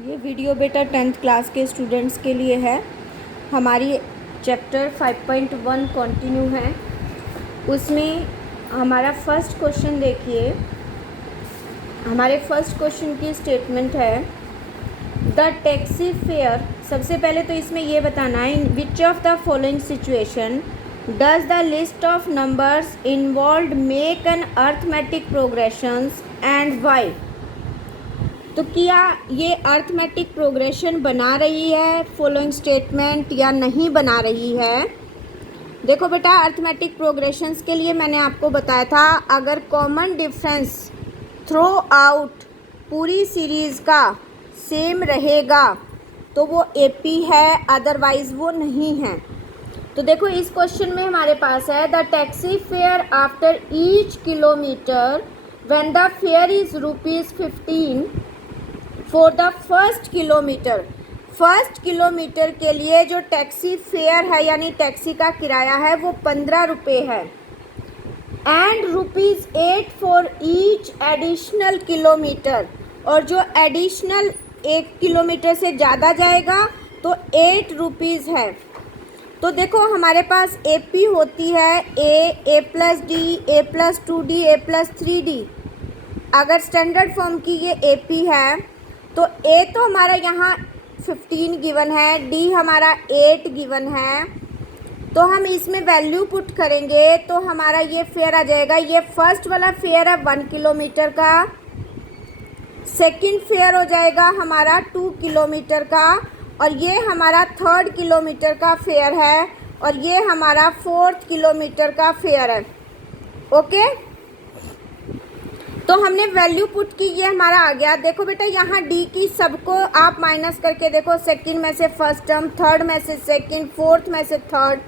ये वीडियो बेटा 10th class के स्टूडेंट्स के लिए है। हमारी चैप्टर 5.1 कंटिन्यू है। उसमें हमारा फर्स्ट क्वेश्चन देखिए। हमारे फर्स्ट क्वेश्चन की स्टेटमेंट है द टैक्सी फेयर। सबसे पहले तो इसमें ये बताना है in which of the following situation does the list of numbers involve make an arithmetic progressions and why. तो क्या ये अर्थमेटिक प्रोग्रेशन बना रही है फॉलोइंग स्टेटमेंट या नहीं बना रही है। देखो बेटा, अर्थमेटिक प्रोग्रेशंस के लिए मैंने आपको बताया था अगर कॉमन डिफरेंस थ्रू आउट पूरी सीरीज़ का सेम रहेगा तो वो एपी है, अदरवाइज़ वो नहीं है। तो देखो इस क्वेश्चन में हमारे पास है the taxi fair after each kilometre when the fair is ₹15 for the first kilometre. First kilometre के लिए जो टैक्सी फेयर है यानी टैक्सी का किराया है वो 15 रुपये है and ₹8 for each additional kilometre. और जो एडिशनल 1 किलोमीटर से ज़्यादा जाएगा तो 8 रुपीज़ है। तो देखो हमारे पास एपी होती है ए प्लस डी, ए प्लस 2D, ए प्लस 3D। अगर स्टैंडर्ड फॉर्म की ये एपी है तो ए तो हमारा यहाँ 15 गिवन है, डी हमारा 8 गिवन है। तो हम इसमें वैल्यू पुट करेंगे तो हमारा ये फेयर आ जाएगा। ये फर्स्ट वाला फेयर है 1 किलोमीटर का, सेकंड फेयर हो जाएगा हमारा 2 किलोमीटर का, और ये हमारा 3rd किलोमीटर का फेयर है, और ये हमारा 4th किलोमीटर का फेयर है। ओके, तो हमने वैल्यू पुट की, ये हमारा आ गया। देखो बेटा यहाँ डी की सबको आप माइनस करके देखो, सेकंड में से फर्स्ट टर्म, थर्ड में से सेकंड, फोर्थ में से थर्ड,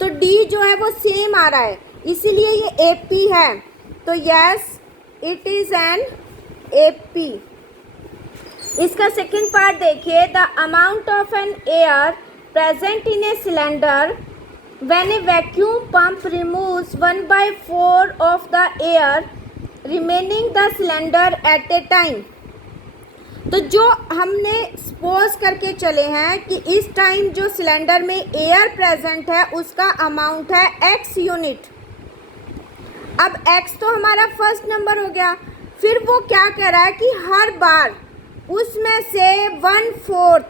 तो डी जो है वो सेम आ रहा है, इसीलिए ये एपी है। तो yes it is an AP. इसका सेकंड पार्ट देखिए the amount of an air present in a cylinder when a vacuum pump removes 1/4 of the air remaining the cylinder at a time. तो जो हमने suppose करके चले हैं कि इस टाइम जो सिलेंडर में एयर प्रेजेंट है उसका अमाउंट है x यूनिट। अब x तो हमारा फर्स्ट नंबर हो गया, फिर वो क्या कह रहा है कि हर बार उसमें से 1/4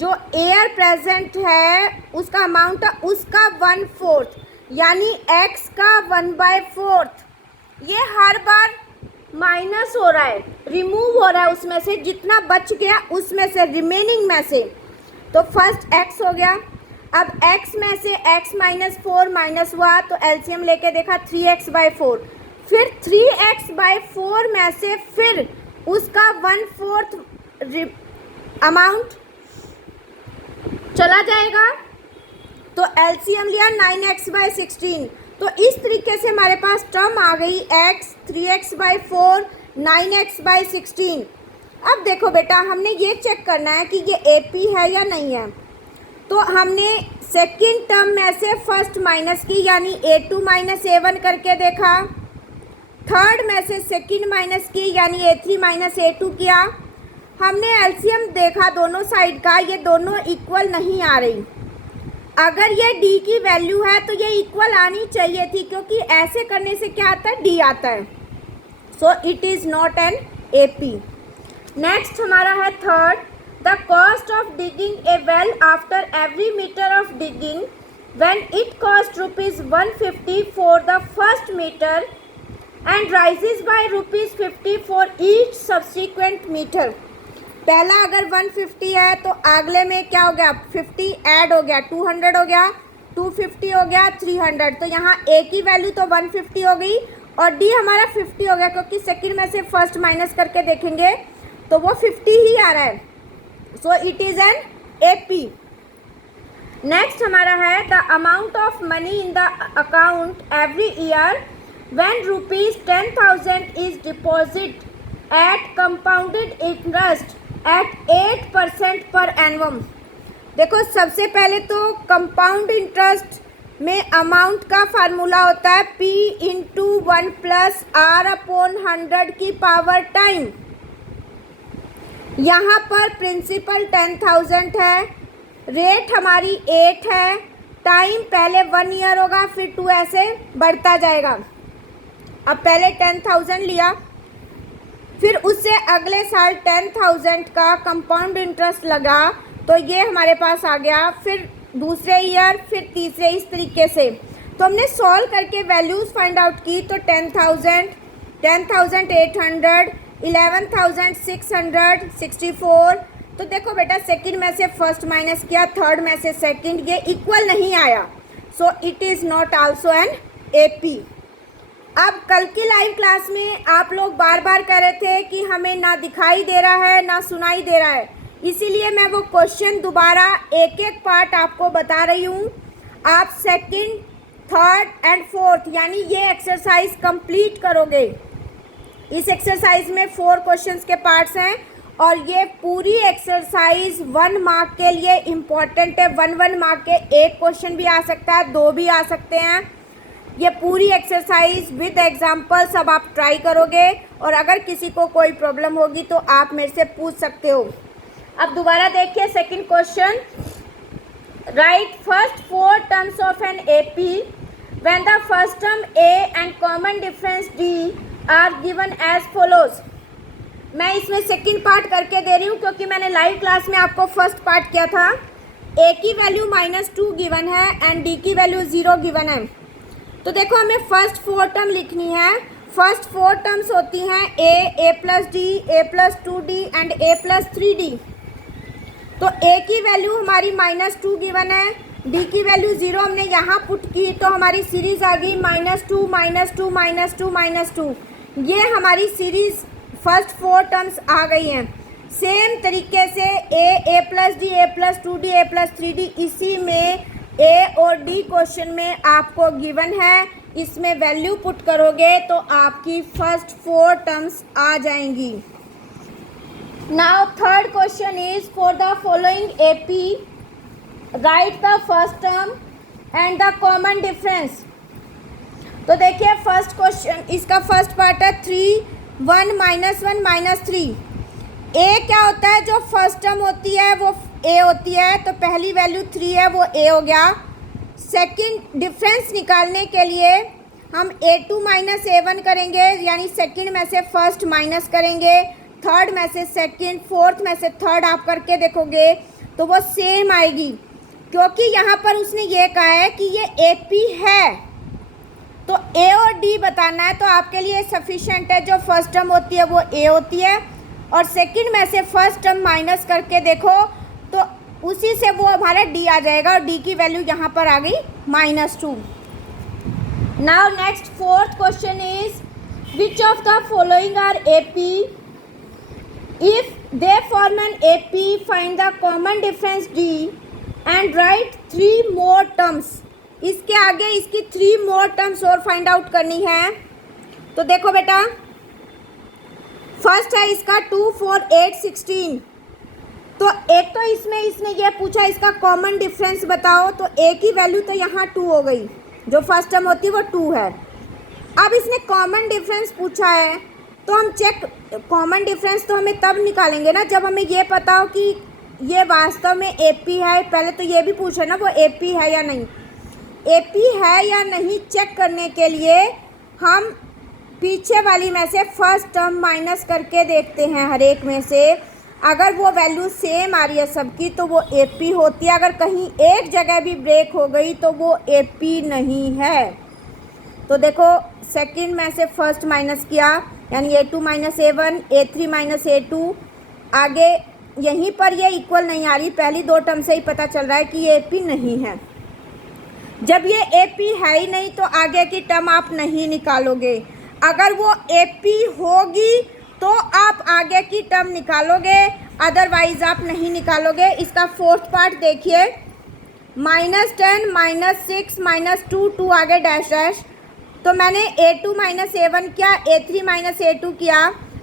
जो एयर प्रेजेंट है उसका अमाउंट है उसका 1/4 यानी x का 1/4 ये हर बार माइनस हो रहा है, रिमूव हो रहा है उसमें से, जितना बच गया उसमें से, रिमेनिंग में से। तो फर्स्ट x हो गया। अब x में से x - 4 माइनस हुआ तो एलसीएम लेके देखा 3x/4, फिर 3x/4 में से फिर उसका 1/4 अमाउंट चला जाएगा तो एलसीएम लिया 9x/16। तो इस तरीके से हमारे पास टर्म आ गई x, 3x/4, 9x/16। अब देखो बेटा हमने ये चेक करना है कि ये एपी है या नहीं है। तो हमने सेकंड टर्म में से फर्स्ट माइनस की यानी a2 - a1 करके देखा, थर्ड में से सेकंड माइनस की यानी a3 - a2 किया। हमने एलसीएम देखा दोनों साइड का, ये दोनों इक्वल नहीं आ रही। अगर ये d की वैल्यू है तो ये इक्वल आनी चाहिए थी, क्योंकि ऐसे करने से क्या आता है, d आता है। So it is not an AP. Next हमारा है third the cost of digging a well after every metre of digging when it cost ₹150 for the first metre and rises by ₹50 for each subsequent metre. पहला अगर 150 है तो अगले में क्या हो गया, 50 ऐड हो गया, 200 हो गया, 250 हो गया, 300। तो यहाँ ए की वैल्यू तो 150 हो गई और डी हमारा 50 हो गया, क्योंकि सेकंड में से फर्स्ट माइनस करके देखेंगे तो वो 50 ही आ रहा है। So it is an AP. Next हमारा है the amount of money in the account every year when ₹10,000 is deposit eight compounded interest eight 8% पर एनवम। देखो सबसे पहले तो कंपाउंड इंटरेस्ट में अमाउंट का फार्मूला होता है P × 1 + R/100 की पावर टाइम। यहाँ पर प्रिंसिपल 10,000 है, रेट हमारी 8 है, टाइम पहले 1 ईयर होगा, फिर 2 ऐसे बढ़ता जाएगा। अब पहले 10,000 लिया, फिर उससे अगले साल 10,000 का कंपाउंड इंटरेस्ट लगा, तो ये हमारे पास आ गया। फिर दूसरे ईयर, फिर तीसरे, इस तरीके से। तो हमने सॉल्व करके वैल्यूज़ फाइंड आउट की, तो 10,000, 10,800, 11,600, 64। तो देखो बेटा, सेकंड में से फर्स्ट माइनस किया, थर्ड में से सेकंड, ये इक्वल नहीं आया, सो it is not also an AP। अब कल की लाइव क्लास में आप लोग बार बार कह रहे थे कि हमें ना दिखाई दे रहा है ना सुनाई दे रहा है, इसीलिए मैं वो क्वेश्चन दोबारा एक एक पार्ट आपको बता रही हूँ। आप सेकंड, थर्ड एंड फोर्थ यानी ये एक्सरसाइज कंप्लीट करोगे। इस एक्सरसाइज में 4 क्वेश्चंस के पार्ट्स हैं और ये पूरी एक्सरसाइज 1 मार्क के लिए इम्पॉर्टेंट है। 1 मार्क के एक क्वेश्चन भी आ सकता है, 2 भी आ सकते हैं। ये पूरी एक्सरसाइज विद एग्जाम्पल सब आप ट्राई करोगे और अगर किसी को कोई प्रॉब्लम होगी तो आप मेरे से पूछ सकते हो। अब दोबारा देखिए second question. Write first 4 terms of an AP when the first term A and common difference D are given as follows। मैं इसमें सेकंड पार्ट करके दे रही हूँ क्योंकि मैंने लाइव क्लास में आपको फर्स्ट पार्ट किया था। A की वैल्यू -2 गिवन है एंड D की वैल्यू 0 गिवन है। तो देखो हमें फर्स्ट 4 टर्म लिखनी है। फर्स्ट 4 टर्म्स होती हैं A plus D, A plus 2D and A plus 3D। तो A की वैल्यू हमारी -2 गिवन है, D की वैल्यू 0 हमने यहाँ पुट की, तो हमारी सीरीज़ आ गई -2 -2 -2 -2। ये हमारी सीरीज़ फर्स्ट 4 टर्म्स आ गई हैं। सेम तरीके से A plus D, A plus 2D, A plus 3D, इसी में A और D क्वेश्चन में आपको गिवन है। इसमें वैल्यू पुट करोगे तो आपकी फर्स्ट 4 टर्म्स आ जाएंगी। Now third question is for the following AP right the first term and the common difference. तो देखिए फर्स्ट क्वेश्चन, इसका फर्स्ट पार्ट है 3 1 -1 -3। A क्या होता है, जो फर्स्ट टर्म होती है वो A होती है, तो पहली वैल्यू 3 है वो A हो गया। सेकंड डिफरेंस निकालने के लिए हम A2 माइनस A1 करेंगे, यानी सेकंड में से फर्स्ट माइनस करेंगे, थर्ड में से सेकंड, फोर्थ में से थर्ड आप करके देखोगे तो वो सेम आएगी, क्योंकि यहाँ पर उसने ये कहा है कि ये AP है। तो A और D बताना है तो आपके लिए सफिशेंट है, जो फर्स्ट टर्म होती है वो A होती है और सेकंड में से फर्स्ट टर्म माइनस करके देखो तो उसी से वो हमारा D आ जाएगा और D की वैल्यू यहाँ पर आ गई -2। Now next fourth question is which of the following are AP if they form an AP find the common difference D and write 3 more terms। इसके आगे इसकी 3 more terms और फाइंड आउट करनी है। तो देखो बेटा, फर्स्ट है इसका 2 4 8 16। तो एक तो इसमें इसने ये पूछा इसका कॉमन डिफरेंस बताओ, तो A की वैल्यू तो यहाँ 2 हो गई, जो फर्स्ट टर्म होती है वो 2 है। अब इसने कॉमन डिफरेंस पूछा है तो हम चेक, कॉमन डिफरेंस तो हमें तब निकालेंगे ना जब हमें ये पता हो कि ये वास्तव में AP है। पहले तो ये भी पूछा ना वो AP है या नहीं। AP है या नहीं चेक करने के लिए हम पीछे वाली में से फर्स्ट टर्म माइनस करके देखते हैं हर एक में से। अगर वो वैल्यू सेम आ रही है सबकी तो वो AP होती है, अगर कहीं एक जगह भी ब्रेक हो गई तो वो AP नहीं है। तो देखो सेकंड में से फर्स्ट माइनस किया, यानी A2 minus A1, A3 minus A2। आगे यहीं पर ये इक्वल नहीं आ रही, पहली 2 टर्म से ही पता चल रहा है कि ये AP नहीं है। जब ये AP है ही नहीं तो आगे की टर्म आप नहीं निकालोगे। अगर वो AP होगी तो आप आगे की टर्म निकालोगे, अदरवाइज आप नहीं निकालोगे। इसका फोर्थ पार्ट देखिए, -10 -6 -2 2 आगे डैश डैश। तो मैंने A2 माइनस A1 किया, A3 माइनस A2 किया,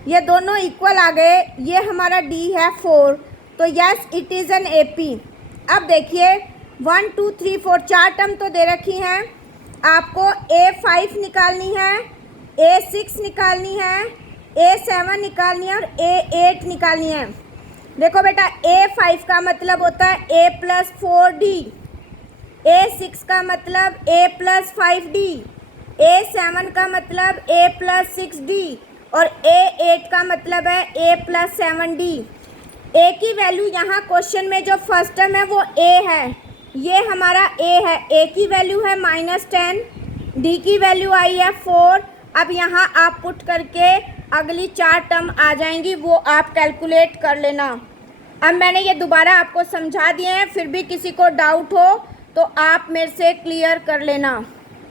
ये दोनों इक्वल आ गए। ये हमारा D है 4, तो yes it is N AP। अब देखिए 1 2 3 4 4 टर्म तो दे रखी हैं, आपको A5 निकालनी है, A6 निकालनी है, A7 निकालनी है और A8 निकालनी है। देखो बेटा, A5 का मतलब होता है A+4D, A6 का मतलब A+5D, A7 का मतलब A+6D और A8 का मतलब है A+7D। A की वैल्यू यहाँ क्वेश्चन में जो फर्स्ट टर्म है वो A है, ये हमारा A है। A की वैल्यू है -10, D की वैल्यू आई है 4। अब यहाँ आप पुट करके अगली 4 टर्म आ जाएंगी, वो आप कैलकुलेट कर लेना। अब मैंने ये दोबारा आपको समझा दिए हैं, फिर भी किसी को डाउट हो तो आप मेरे से क्लियर कर लेना।